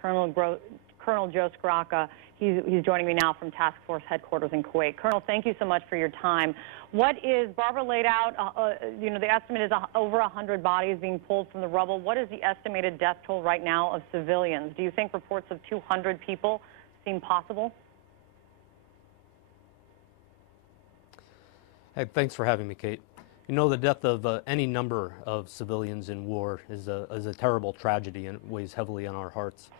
Colonel Joe Scrocca. He's joining me now from Task Force headquarters in Kuwait. Colonel, thank you so much for your time. What is, Barbara laid out, the estimate is over 100 bodies being pulled from the rubble. What is the estimated death toll right now of civilians? Do you think reports of 200 people seem possible? Hey, thanks for having me, Kate. You know, the death of any number of civilians in war is a terrible tragedy, and it weighs heavily on our hearts.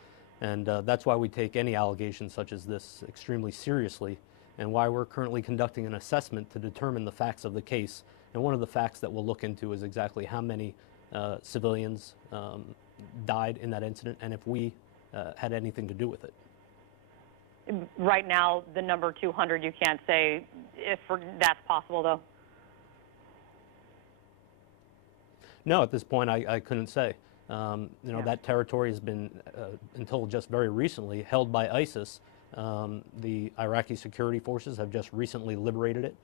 And that's why we take any allegation such as this extremely seriously, and why we're currently conducting an assessment to determine the facts of the case. And one of the facts that we'll look into is exactly how many civilians died in that incident, and if we had anything to do with it. Right now, the number 200, you can't say if that's possible, though? No, at this point, I couldn't say. That territory has been, until just very recently, held by ISIS. The Iraqi security forces have just recently liberated it.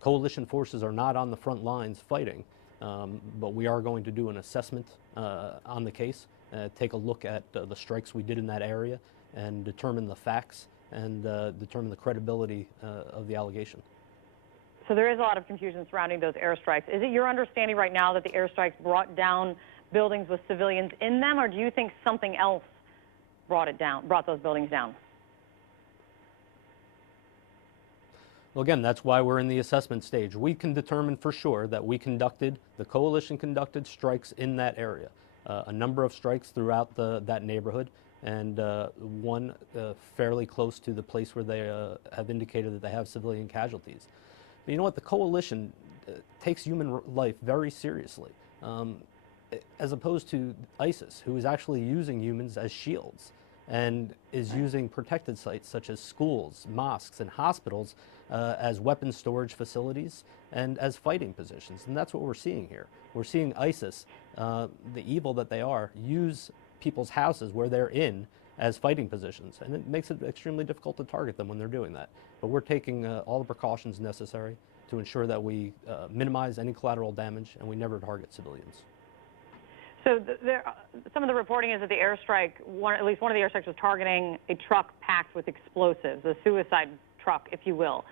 Coalition forces are not on the front lines fighting, but we are going to do an assessment on the case, take a look at the strikes we did in that area, and determine the facts and determine the credibility of the allegation. So there is a lot of confusion surrounding those airstrikes. Is it your understanding right now that the airstrikes brought down buildings with civilians in them, or do you think something else brought those buildings down? Well, again, that's why we're in the assessment stage. We can determine for sure that the coalition conducted strikes in that area, a number of strikes throughout that neighborhood, and one fairly close to the place where they have indicated that they have civilian casualties. But you know what? The coalition takes human life very seriously, as opposed to ISIS, who is actually using humans as shields and is using protected sites such as schools, mosques, and hospitals as weapons storage facilities and as fighting positions. And that's what we're seeing here. We're seeing ISIS, the evil that they are, use people's houses where they're in as fighting positions, and it makes it extremely difficult to target them when they're doing that. But we're taking all the precautions necessary to ensure that we minimize any collateral damage and we never target civilians. So some of the reporting is that the airstrike, at least one of the airstrikes, was targeting a truck packed with explosives, a suicide truck, if you will.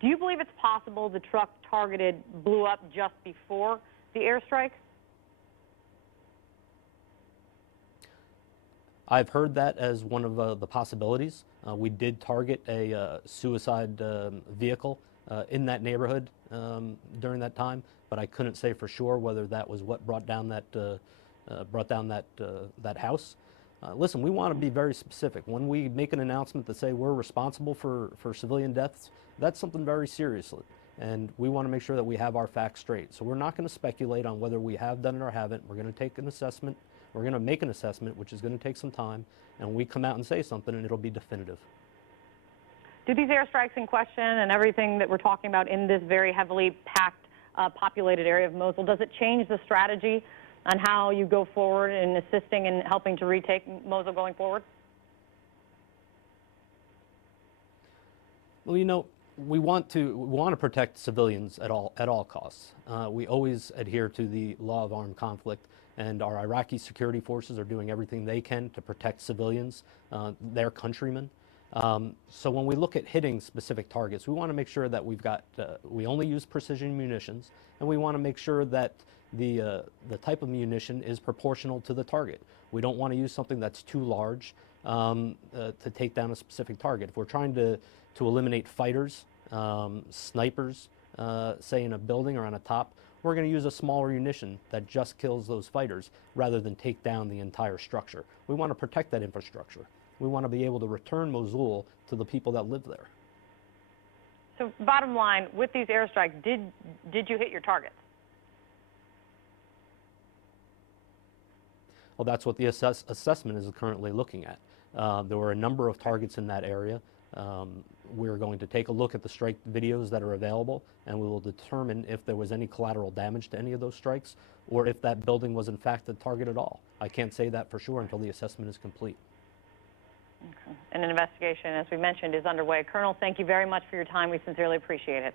Do you believe it's possible the truck targeted blew up just before the airstrike? I've heard that as one of the possibilities. We did target a suicide vehicle in that neighborhood during that time, but I couldn't say for sure whether that was what brought down that house. Listen, we want to be very specific. When we make an announcement to say we're responsible for civilian deaths, that's something very seriously, and we want to make sure that we have our facts straight. So we're not going to speculate on whether we have done it or haven't. We're going to take an assessment. We're going to make an assessment, which is going to take some time, and we come out and say something, and it'll be definitive. Do these airstrikes in question and everything that we're talking about in this very heavily packed, populated area of Mosul, does it change the strategy on how you go forward in assisting and helping to retake Mosul going forward? Well, you know, we want to protect civilians at all costs. We always adhere to the law of armed conflict, and our Iraqi security forces are doing everything they can to protect civilians, their countrymen. So when we look at hitting specific targets, we want to make sure that we only use precision munitions, and we want to make sure that the type of munition is proportional to the target. We don't want to use something that's too large to take down a specific target. If we're trying to eliminate fighters, snipers, say in a building or on a top, we're going to use a smaller munition that just kills those fighters rather than take down the entire structure. We want to protect that infrastructure. We want to be able to return Mosul to the people that live there. So bottom line, with these airstrikes, did you hit your targets? Well, that's what the assessment is currently looking at. There were a number of targets in that area. We're going to take a look at the strike videos that are available, and we will determine if there was any collateral damage to any of those strikes, or if that building was in fact a target at all. I can't say that for sure until the assessment is complete. Okay. And an investigation, as we mentioned, is underway. Colonel, thank you very much for your time. We sincerely appreciate it.